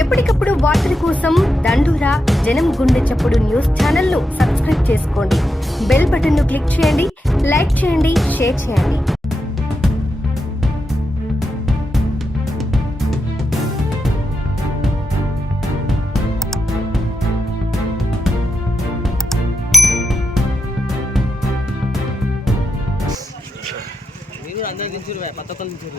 ఎప్పటికప్పుడు వార్తల కోసం దండూరా జనం గుండె చప్పుడు న్యూస్ ఛానల్ ను సబ్స్క్రైబ్ చేసుకోండి. బెల్ బటన్ ను క్లిక్ చేయండి, లైక్ చేయండి, షేర్ చేయండి. అందరూ దించురు పత్తొక్కలు దించురు.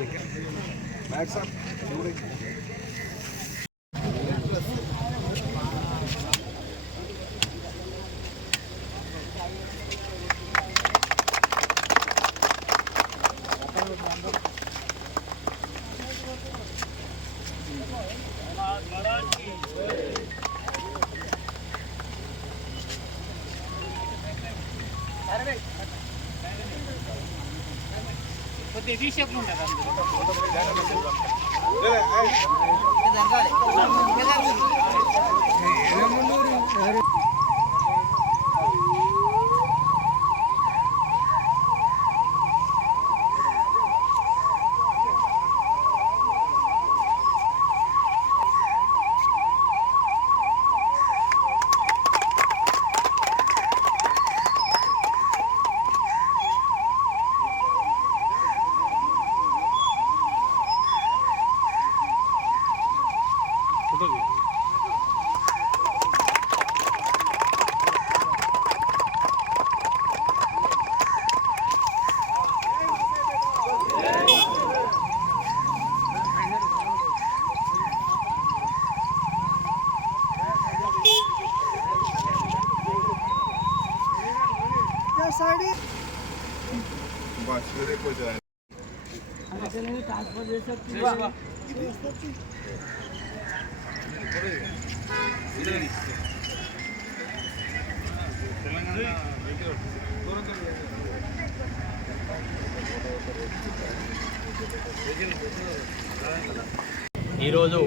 ఈరోజు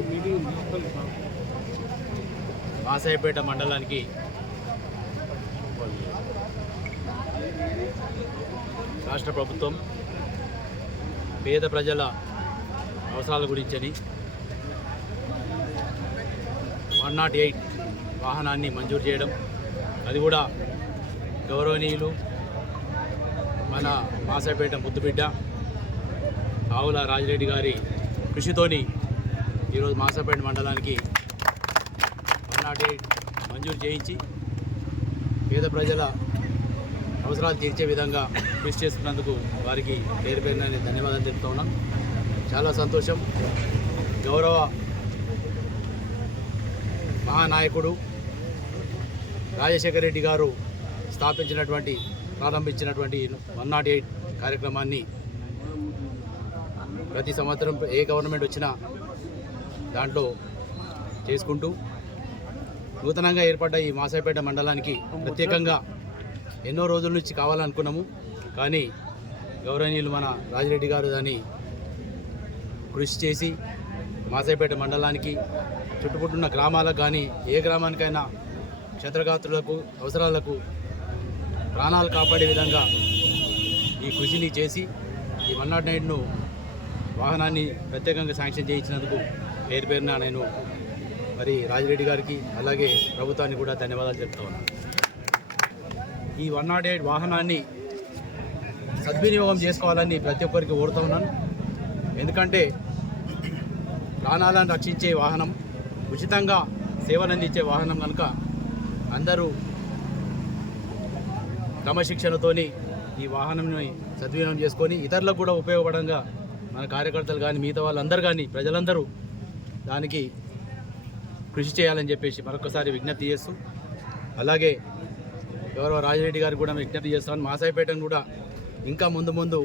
మాసాయిపేట మండలానికి రాష్ట్ర ప్రభుత్వం పేద ప్రజల అవసరాల గురించని 108 వాహనాన్ని మంజూరు చేయడం, అది కూడా గౌరవనీయులు మన మాసాయిపేట ముద్దుబిడ్డ ఆవుల రాజిరెడ్డి గారి కృషితోని ఈరోజు మాసాయిపేట మండలానికి 108 మంజూరు చేయించి పేద ప్రజల అవసరాలు తీర్చే విధంగా కృషి చేస్తున్నందుకు వారికి పేరు పేరున ధన్యవాదాలు తెలుపుతూ ఉన్నాం. చాలా సంతోషం. గౌరవ మహానాయకుడు రాజశేఖర రెడ్డి గారు ప్రారంభించినటువంటి 108 కార్యక్రమాన్ని ప్రతి సంవత్సరం ఏ గవర్నమెంట్ వచ్చినా దాంట్లో చేసుకుంటూ నూతనంగా ఏర్పడ్డ ఈ మాసాయిపేట మండలానికి ప్రత్యేకంగా ఎన్నో రోజుల నుంచి కావాలనుకున్నాము. కానీ గౌరవనీయులు మన రాజిరెడ్డి గారు దాన్ని కృషి చేసి మాసాయిపేట మండలానికి చుట్టుపక్కల గ్రామాలకు కానీ ఏ గ్రామానికైనా క్షేత్రగాత్రులకు అవసరాలకు ప్రాణాలు కాపాడే విధంగా ఈ కృషిని చేసి ఈ 108ను వాహనాన్ని ప్రత్యేకంగా శాంక్షన్ చేయించినందుకు పేరు పేరున నేను మరి రాజిరెడ్డి గారికి అలాగే ప్రభుత్వానికి కూడా ధన్యవాదాలు చెప్తా ఉన్నాను. ఈ 108 వాహనాన్ని సద్వినియోగం చేసుకోవాలని ప్రతి ఒక్కరికి కోరుతూ ఉన్నాను. ఎందుకంటే ప్రాణాలను రక్షించే వాహనం, ఉచితంగా సేవలు అందించే వాహనం కనుక అందరూ క్రమశిక్షణతోని ఈ వాహనాన్ని సద్వినియోగం చేసుకొని ఇతరులకు కూడా ఉపయోగపడంగా మన కార్యకర్తలు కానీ మిగతా వాళ్ళందరూ కానీ ప్రజలందరూ దానికి కృషి చేయాలని చెప్పేసి మరొకసారి విజ్ఞప్తి చేస్తూ, అలాగే గౌరవ రాజిరెడ్డి గారికి కూడా విజ్ఞప్తి చేస్తాను. మాసాయిపేటను కూడా ఇంకా ముందు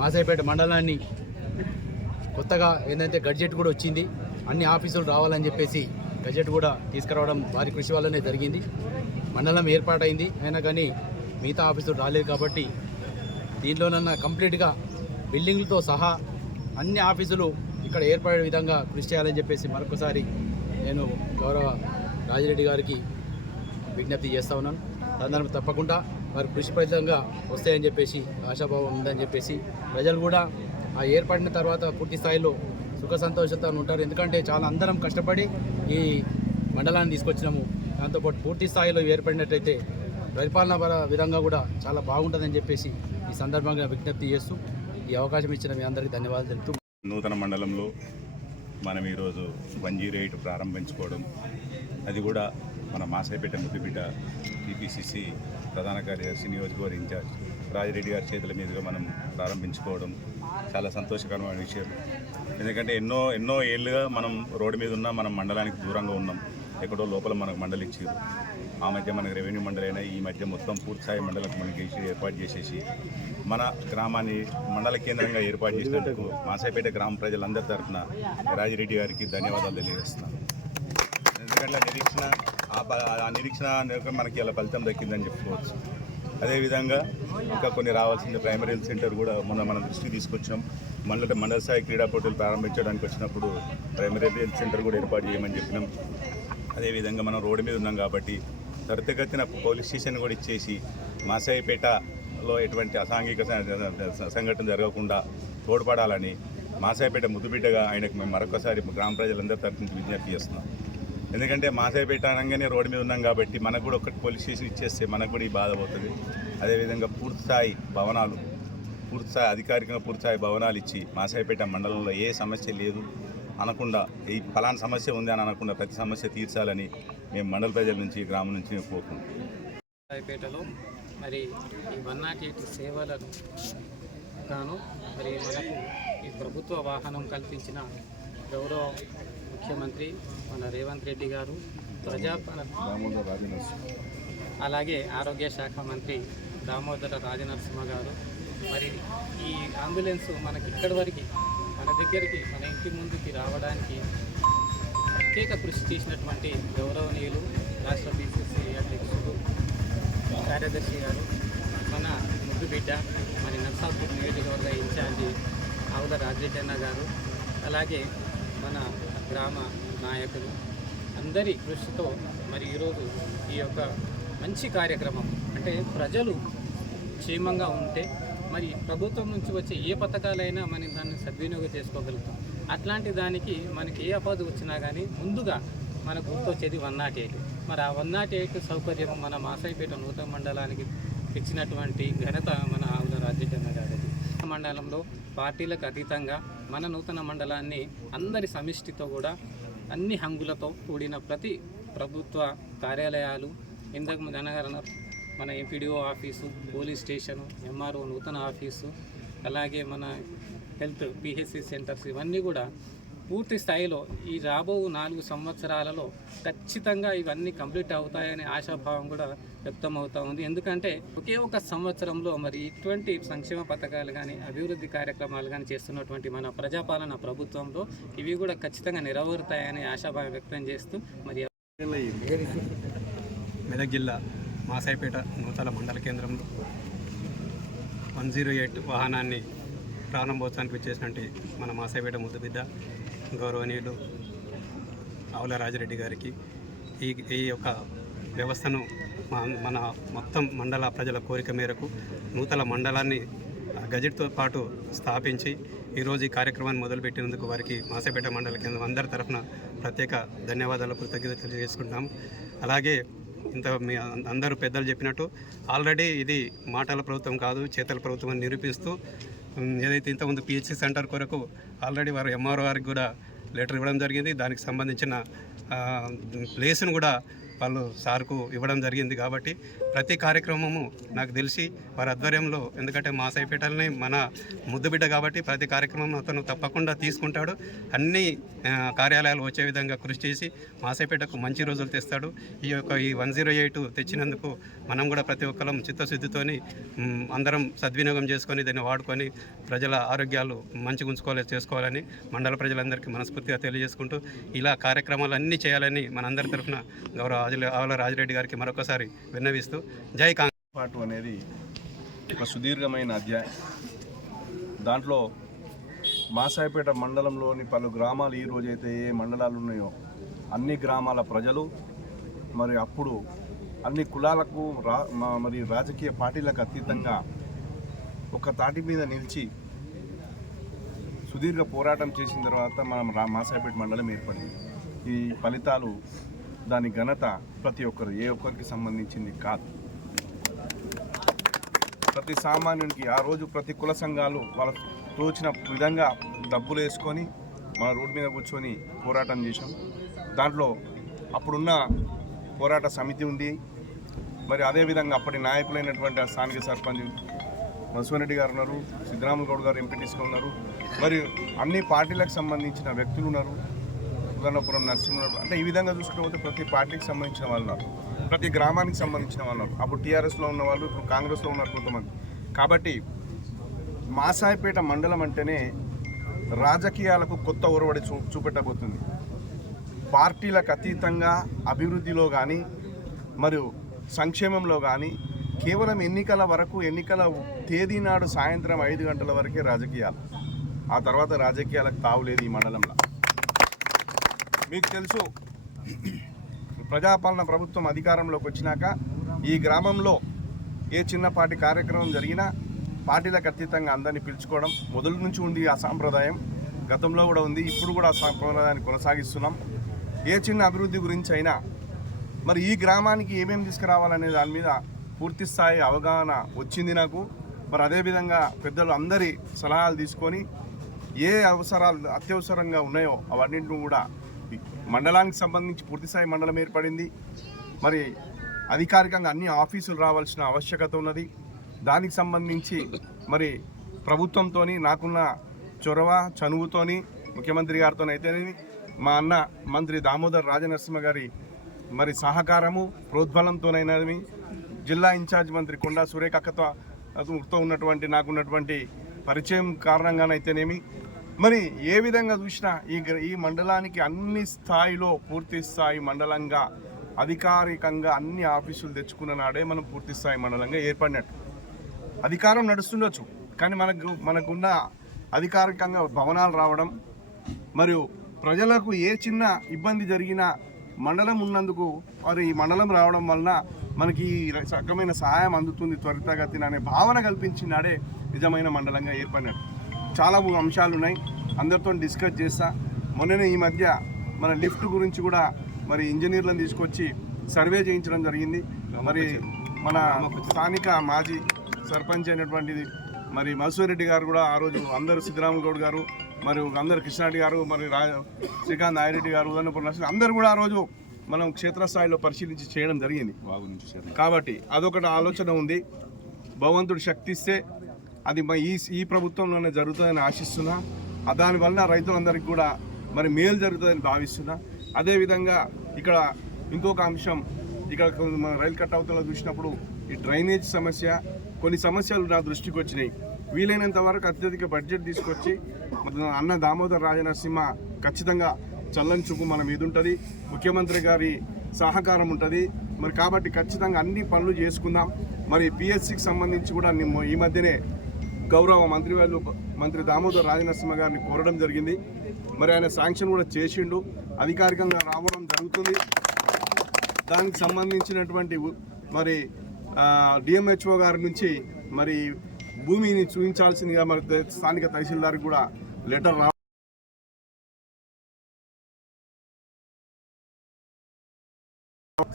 మాసాయిపేట మండలాన్ని కొత్తగా ఏంటంటే గడ్జెట్ కూడా వచ్చింది, అన్ని ఆఫీసులు రావాలని చెప్పేసి గడ్జెట్ కూడా తీసుకురావడం వారి కృషి వల్లనే జరిగింది. మండలం ఏర్పాటైంది, అయినా కానీ మిగతా ఆఫీసులు రాలేదు. కాబట్టి దీంట్లోనన్నా కంప్లీట్గా బిల్డింగ్లతో సహా అన్ని ఆఫీసులు ఇక్కడ ఏర్పడే విధంగా కృషి చేయాలని చెప్పేసి మరొకసారి నేను గౌరవ రాజిరెడ్డి గారికి విజ్ఞప్తి చేస్తూ ఉన్నాను. దాని తప్పకుండా వారి కృషి ఫలితంగా వస్తాయని చెప్పేసి ఆశాభావం ఉందని చెప్పేసి ప్రజలు కూడా ఆ ఏర్పడిన తర్వాత పూర్తి స్థాయిలో సుఖ సంతోషంతో ఉంటారు. ఎందుకంటే చాలా అందరం కష్టపడి ఈ మండలాన్ని తీసుకొచ్చినాము. దాంతోపాటు పూర్తి స్థాయిలో ఏర్పడినట్టయితే పరిపాలన విధంగా కూడా చాలా బాగుంటుందని చెప్పేసి ఈ సందర్భంగా విజ్ఞప్తి చేస్తూ ఈ అవకాశం ఇచ్చిన మీ అందరికీ ధన్యవాదాలు తెలుపుతూ నూతన మండలంలో మనం ఈరోజు 108 ప్రారంభించుకోవడం, అది కూడా మన మాసాయిపేట ముద్దుబిడ్డ టీపీసీసీ ప్రధాన కార్యదర్శి నియోజకవర్గ ఇన్ఛార్జ్ రాజిరెడ్డి గారి చేతుల మీదుగా మనం ప్రారంభించుకోవడం చాలా సంతోషకరమైన విషయం. ఎందుకంటే ఎన్నో ఏళ్ళుగా మనం రోడ్డు మీద ఉన్నాం, మనం మండలానికి దూరంగా ఉన్నాం. ఎక్కడో లోపల మనకు మండలి ఇచ్చారు. ఆ మధ్య మనకు రెవెన్యూ మండలైనా ఈ మధ్య మొత్తం పూర్తిస్థాయి మండలకు మనకి ఏర్పాటు చేసేసి మన గ్రామాన్ని మండల కేంద్రంగా ఏర్పాటు చేసినందుకు మాసాయిపేట గ్రామ ప్రజలందరి తరఫున రాజిరెడ్డి గారికి ధన్యవాదాలు తెలియజేస్తున్నాను. ఎందుకంటే ఆ నిరీక్షణ మనకి ఇలా ఫలితం దక్కిందని చెప్పుకోవచ్చు. అదేవిధంగా ఇంకా కొన్ని రావాల్సిన ప్రైమరీ హెల్త్ సెంటర్ కూడా మనం దృష్టికి తీసుకొచ్చాం. మండల స్థాయి క్రీడా పోటీలు ప్రారంభించడానికి వచ్చినప్పుడు ప్రైమరీ హెల్త్ సెంటర్ కూడా ఏర్పాటు చేయమని చెప్పినాం. అదేవిధంగా మనం రోడ్డు మీద ఉన్నాం కాబట్టి త్వరితగతిన పోలీస్ స్టేషన్ కూడా ఇచ్చేసి మాసాయిపేటలో ఎటువంటి అసాంఘిక సంఘటన జరగకుండా తోడ్పడాలని మాసాయిపేట ముద్దుబిడ్డగా ఆయనకు మేము మరొకసారి గ్రామ ప్రజలందరి తరఫు నుంచి విజ్ఞప్తి చేస్తున్నాం. ఎందుకంటే మాసాయిపేట అనగానే రోడ్డు మీద ఉన్నాం కాబట్టి మనకు కూడా ఒకటి పోలీస్ స్టేషన్ ఇచ్చేస్తే మనకు కూడా ఈ బాధ పోతుంది. అదేవిధంగా పూర్తిస్థాయి అధికారికంగా పూర్తిస్థాయి భవనాలు ఇచ్చి మాసాయిపేట మండలంలో ఏ సమస్య లేదు అనకుండా, ఈ ఫలానా సమస్య ఉంది అని అనకుండా ప్రతి సమస్య తీర్చాలని మేము మండల ప్రజల నుంచి గ్రామం నుంచి కోరుకుంటున్నాం. మాసాయిపేటలో మరి ఈ 108 సేవలను గాను మరి మనకు ఈ ప్రభుత్వ వాహనం కల్పించిన గౌరవ ముఖ్యమంత్రి మన రేవంత్ రెడ్డి గారు, అలాగే ఆరోగ్య శాఖ మంత్రి దామోదర రాజనరసింహ గారు, మరి ఈ అంబులెన్స్ మనకి ఇక్కడి వరకు మన దగ్గరికి మన ఇంటి ముందుకి రావడానికి ప్రత్యేక కృషి చేసినటువంటి గౌరవనీయులు రాష్ట్ర బీసీసీ అధ్యక్షుడు కార్యదర్శి గారు, మన ముద్దుబిడ్డ మరి నర్సాపూర్ నియోజకవర్గ ఇన్ఛార్జి ఆవుల రాజిరెడ్డి అన్న గారు, అలాగే మన గ్రామ నాయకులు అందరి కృషితో మరి ఈరోజు ఈ యొక్క మంచి కార్యక్రమం, అంటే ప్రజలు క్షేమంగా ఉంటే మరి ప్రభుత్వం నుంచి వచ్చే ఏ పథకాలైనా మనం దాన్ని సద్వినియోగం చేసుకోగలుగుతాం. అట్లాంటి దానికి మనకి ఏ ఆపద వచ్చినా కానీ ముందుగా మనకు గుర్తొచ్చేది 108. మరి ఆ 108 సౌకర్యం మన మాసాయిపేట నూతన మండలానికి ఇచ్చినటువంటి ఘనత మన ఆవుల రాజిరెడ్డి అన్న గారిది. మండలంలో పార్టీలకు అతీతంగా మన నూతన మండలాన్ని అందరి సమిష్టితో కూడా అన్ని హంగులతో కూడిన ప్రతి ప్రభుత్వ కార్యాలయాలు, ఇంతకు ముందు అనగారు మన MPDO office, police station, MRO నూతన ఆఫీసు, అలాగే మన హెల్త్ పిహెచ్సి సెంటర్స్, ఇవన్నీ కూడా పూర్తి స్థాయిలో ఈ రాబో 4 సంవత్సరాలలో ఖచ్చితంగా ఇవన్నీ కంప్లీట్ అవుతాయనే ఆశాభావం కూడా వ్యక్తమవుతూ ఉంది. ఎందుకంటే ఒకే ఒక సంవత్సరంలో మరి ఇటువంటి సంక్షేమ పథకాలు కానీ అభివృద్ధి కార్యక్రమాలు కానీ చేస్తున్నటువంటి మన ప్రజాపాలన ప్రభుత్వంలో ఇవి కూడా ఖచ్చితంగా నెరవేరుతాయనే ఆశాభావం వ్యక్తం చేస్తూ మరి మెదక్ జిల్లా మాసాయిపేట నూతన మండల కేంద్రంలో 108 వాహనాన్ని ప్రారంభోత్సవానికి వచ్చేసినట్టు మన మాసాయిపేట ముద్దుబిడ్డ గౌరవనీయులు ఆవుల రాజిరెడ్డి గారికి ఈ యొక్క వ్యవస్థను మన మొత్తం మండల ప్రజల కోరిక మేరకు నూతన మండలాన్ని గజెట్తో పాటు స్థాపించి ఈరోజు ఈ కార్యక్రమాన్ని మొదలుపెట్టినందుకు వారికి మాసాయిపేట మండల కేంద్రం అందరి తరఫున ప్రత్యేక ధన్యవాదాలు, కృతజ్ఞతలు తెలియజేసుకుంటాం. అలాగే మీ అందరూ పెద్దలు చెప్పినట్టు ఆల్రెడీ ఇది మాటల ప్రభుత్వం కాదు, చేతల ప్రభుత్వం అని నిరూపిస్తూ ఏదైతే ఇంతకుముందు పిహెచ్సి సెంటర్ కొరకు ఆల్రెడీ వారు ఎంఆర్ఓ వారికి కూడా లెటర్ ఇవ్వడం జరిగింది. దానికి సంబంధించిన ప్లేస్ను కూడా వాళ్ళు సార్కు ఇవ్వడం జరిగింది. కాబట్టి ప్రతి కార్యక్రమము నాకు తెలిసి వారి ఆధ్వర్యంలో, ఎందుకంటే మాసాయిపేటలోనే మన ముద్దుబిడ్డ కాబట్టి ప్రతి కార్యక్రమం అతను తప్పకుండా తీసుకుంటాడు. అన్ని కార్యాలయాలు వచ్చే విధంగా కృషి చేసి మాసాయిపేటకు మంచి రోజులు తెస్తాడు. ఈ 108 తెచ్చినందుకు మనం కూడా ప్రతి ఒక్కరం చిత్తశుద్ధితోని అందరం సద్వినియోగం చేసుకొని దాన్ని వాడుకొని ప్రజల ఆరోగ్యాలు మంచిగా చేసుకోవాలని మండల ప్రజలందరికీ మనస్ఫూర్తిగా తెలియజేసుకుంటూ ఇలా కార్యక్రమాలు అన్నీ చేయాలని మనందరి తరఫున గౌరవ ఆవుల రాజిరెడ్డి గారికి మరొకసారి విన్నవిస్తూ జై కాంగ్రెస్. పాటు అనేది ఒక సుదీర్ఘమైన అధ్యాయం. దాంట్లో మాసాయిపేట మండలంలోని పలు గ్రామాలు ఈ రోజైతే ఏ మండలాలు ఉన్నాయో అన్ని గ్రామాల ప్రజలు మరి అప్పుడు అన్ని కులాలకు మరి రాజకీయ పార్టీలకు అతీతంగా ఒక తాటి మీద నిలిచి సుదీర్ఘ పోరాటం చేసిన తర్వాత మనం మాసాయిపేట మండలం ఏర్పడింది. ఈ ఫలితాలు దాని ఘనత ప్రతి ఒక్కరు ఏ ఒక్కరికి సంబంధించింది కాదు. ప్రతి సామాన్యునికి ఆ రోజు ప్రతి కుల సంఘాలు వాళ్ళ తోచిన విధంగా డబ్బులు వేసుకొని మన రోడ్డు మీద కూర్చొని పోరాటం చేశాం. దాంట్లో అప్పుడున్న పోరాట సమితి ఉంది. మరి అదేవిధంగా అప్పటి నాయకులైనటువంటి స్థానిక సర్పంచ్ మధుసూదన్ గారు ఉన్నారు, సిద్ధరాములు గౌడ్ గారు ఎంపీటీసీగా ఉన్నారు, మరి అన్ని పార్టీలకు సంబంధించిన వ్యక్తులు ఉన్నారు, ఉదన్నపురం నర్సింగ్ ఉన్నారు. అంటే ఈ విధంగా చూసుకుంటే ప్రతి పార్టీకి సంబంధించిన వాళ్ళు ఉన్నారు, ప్రతి గ్రామానికి సంబంధించిన వాళ్ళు ఉన్నారు. అప్పుడు టీఆర్ఎస్లో ఉన్న వాళ్ళు ఇప్పుడు కాంగ్రెస్లో ఉన్నారు కొంతమంది. కాబట్టి మాసాయిపేట మండలం అంటేనే రాజకీయాలకు కొత్త ఒరవడి చూపెట్టబోతుంది. పార్టీలకు అతీతంగా అభివృద్ధిలో కానీ మరియు సంక్షేమంలో కానీ కేవలం ఎన్నికల వరకు, ఎన్నికల తేదీ నాడు సాయంత్రం 5 గంటల వరకే రాజకీయాలు. ఆ తర్వాత రాజకీయాలకు తావులేదు ఈ మండలంలో. మీకు తెలుసు, ప్రజాపాలన ప్రభుత్వం అధికారంలోకి వచ్చినాక ఈ గ్రామంలో ఏ చిన్నపాటి కార్యక్రమం జరిగినా పార్టీలకు అతీతంగా అందరినీ పిలుచుకోవడం మొదటి నుంచి ఉంది. ఆ సాంప్రదాయం గతంలో కూడా ఉంది, ఇప్పుడు కూడా ఆ సాంప్రదాయాన్ని కొనసాగిస్తున్నాం. ఏ చిన్న అభివృద్ధి గురించి అయినా మరి ఈ గ్రామానికి ఏమేమి తీసుకురావాలనే దాని మీద పూర్తి స్థాయి అవగాహన వచ్చింది నాకు. మరి అదేవిధంగా పెద్దలు అందరి సలహాలు తీసుకొని ఏ అవసరాలు అత్యవసరంగా ఉన్నాయో అవన్నింటిని కూడా మండలానికి సంబంధించి పూర్తిస్థాయి మండలం ఏర్పడింది. మరి అధికారికంగా అన్ని ఆఫీసులు రావాల్సిన ఆవశ్యకత ఉన్నది. దానికి సంబంధించి మరి ప్రభుత్వంతో నాకున్న చొరవ చనువుతోని ముఖ్యమంత్రి గారితో అయితేనేమి, మా అన్న మంత్రి దామోదర్ రాజనరసింహ గారి మరి సహకారము ప్రోద్బలంతోనైనవి, జిల్లా ఇన్ఛార్జ్ మంత్రి కొండా సురేఖ అక్కతో ఉన్నటువంటి నాకున్నటువంటి పరిచయం కారణంగానైతేనేమి, మరి ఏ విధంగా చూసినా ఈ మండలానికి అన్ని స్థాయిలో పూర్తి స్థాయి మండలంగా అధికారికంగా అన్ని ఆఫీసులు తెచ్చుకున్న నాడే మనం పూర్తి స్థాయి మండలంగా ఏర్పడినట్టు. అధికారం నడుస్తుండొచ్చు, కానీ మనకున్న అధికారికంగా భవనాలు రావడం మరియు ప్రజలకు ఏ చిన్న ఇబ్బంది జరిగినా మండలం ఉన్నందుకు మరి ఈ మండలం రావడం వలన మనకి రకమైన సహాయం అందుతుంది త్వరితగతిన అనే భావన కల్పించినాడే నిజమైన మండలంగా ఏర్పడినట్టు. చాలా అంశాలు ఉన్నాయి, అందరితో డిస్కస్ చేస్తా. మొన్ననే ఈ మధ్య మన లిఫ్ట్ గురించి కూడా మరి ఇంజనీర్లను తీసుకొచ్చి సర్వే చేయించడం జరిగింది. మరి మన స్థానిక మాజీ సర్పంచ్ అయినటువంటిది మరి మధుసూదన్ రెడ్డి గారు కూడా ఆ రోజు అందరూ, సిద్ధరాములు గౌడ్ గారు మరియు అందరు కృష్ణారెడ్డి గారు మరి శ్రీకాంత్ నాయరెడ్డి గారు ఉదన్నపురం అందరూ కూడా ఆ రోజు మనం క్షేత్రస్థాయిలో పరిశీలించి చేయడం జరిగింది. కాబట్టి అదొకటి ఆలోచన ఉంది. భగవంతుడు శక్తి ఇస్తే అది ఈ ప్రభుత్వంలోనే జరుగుతుందని ఆశిస్తున్నా. దానివల్ల రైతులందరికీ కూడా మరి మేలు జరుగుతుందని భావిస్తున్నా. అదేవిధంగా ఇక్కడ ఇంకొక అంశం, ఇక్కడ రైలు కట్అవుతలో చూసినప్పుడు ఈ డ్రైనేజ్ సమస్య, కొన్ని సమస్యలు నా దృష్టికి వచ్చినాయి. వీలైనంత వరకు అత్యధిక బడ్జెట్ తీసుకొచ్చి అన్న దామోదర్ రాజనరసింహ ఖచ్చితంగా చల్లని చూపు మన మీద ఉంటుంది, ముఖ్యమంత్రి గారి సహకారం ఉంటుంది. మరి కాబట్టి ఖచ్చితంగా అన్ని పనులు చేసుకుందాం. మరి పిఎస్సికి సంబంధించి కూడా ఈ మధ్యనే గౌరవ మంత్రి దామోదర్ రాజనరసింహ గారిని కోరడం జరిగింది. మరి ఆయన శాంక్షన్ కూడా చేసిండు, అధికారికంగా రావడం జరుగుతుంది. దానికి సంబంధించినటువంటి మరి డిఎంహెచ్ఓ గారి నుంచి మరి భూమిని చూపించాల్సిందిగా మరి స్థానిక తహసీల్దార్కి కూడా లెటర్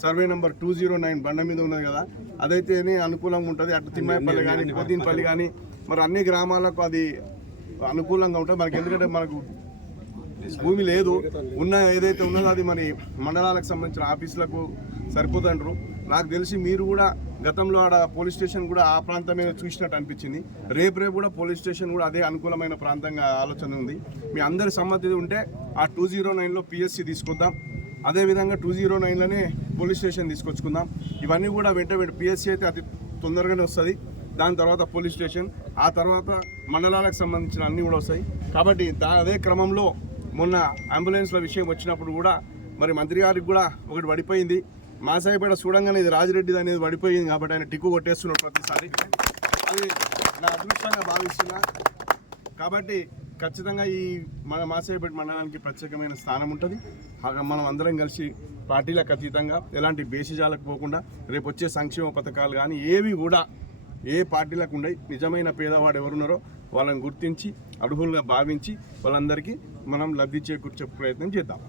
సర్వే నెంబర్ 209 బండ మీద ఉన్నది కదా, అదైతే అనుకూలంగా ఉంటుంది. అటు తిమ్మాయపల్లి కానీ పోతీన్పల్లి కానీ మరి అన్ని గ్రామాలకు అది అనుకూలంగా ఉంటుంది మనకి. ఎందుకంటే మనకు భూమి లేదు, ఉన్న ఏదైతే ఉన్నదో అది మరి మండలాలకు సంబంధించిన ఆఫీసులకు సరిపోతుంటారు. నాకు తెలిసి మీరు కూడా గతంలో ఆడ పోలీస్ స్టేషన్ కూడా ఆ ప్రాంతమే చూసినట్టు అనిపించింది. రేపు కూడా పోలీస్ స్టేషన్ కూడా అదే అనుకూలమైన ప్రాంతంగా ఆలోచన ఉంది. మీ అందరి సమ్మతి ఉంటే ఆ 209లో పిఎస్సి తీసుకొద్దాం, అదేవిధంగా 209లోనే పోలీస్ స్టేషన్ తీసుకొచ్చుకుందాం. ఇవన్నీ కూడా వెంట పిఎస్సి అయితే అతి తొందరగానే వస్తుంది, దాని తర్వాత పోలీస్ స్టేషన్, ఆ తర్వాత మండలాలకు సంబంధించిన అన్నీ కూడా వస్తాయి. కాబట్టి అదే క్రమంలో మొన్న అంబులెన్స్ల విషయం వచ్చినప్పుడు కూడా మరి మంత్రి గారికి కూడా ఒకటి పడిపోయింది. మాసాయిపేట చూడంగానే ఇది రాజిరెడ్డిది అనేది పడిపోయింది. కాబట్టి ఆయన టిక్కు కొట్టేస్తున్నాడు ప్రతిసారి. అది నా అదృష్టంగా భావిస్తున్నా. కాబట్టి ఖచ్చితంగా ఈ మన మాసాయిపేట మండలానికి ప్రత్యేకమైన స్థానం ఉంటుంది. మనం అందరం కలిసి పార్టీలకు అతీతంగా ఎలాంటి భేషజాలకు పోకుండా రేపు వచ్చే సంక్షేమ పథకాలు కానీ ఏవి కూడా ఏ పార్టీలకు ఉండవు. నిజమైన పేదవాడు ఎవరున్నారో వాళ్ళని గుర్తించి అర్హులుగా భావించి వాళ్ళందరికీ మనం లబ్ధి చేకూర్చే ప్రయత్నం చేద్దాం.